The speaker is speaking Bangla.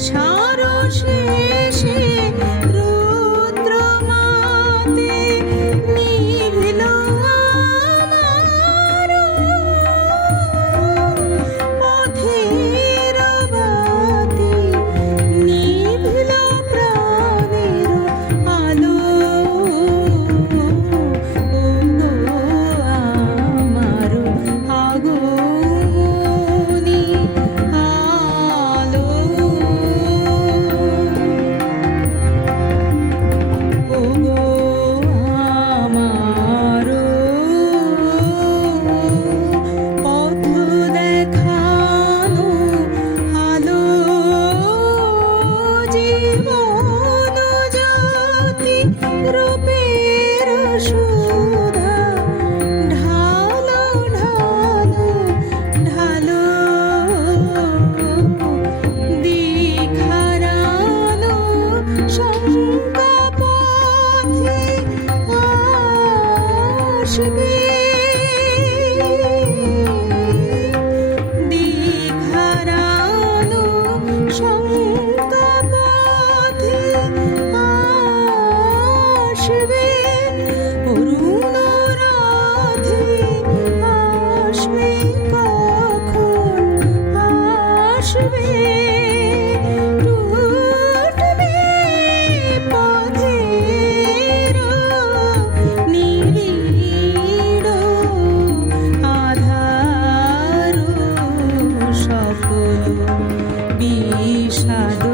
নিশার রূপের বিষাদ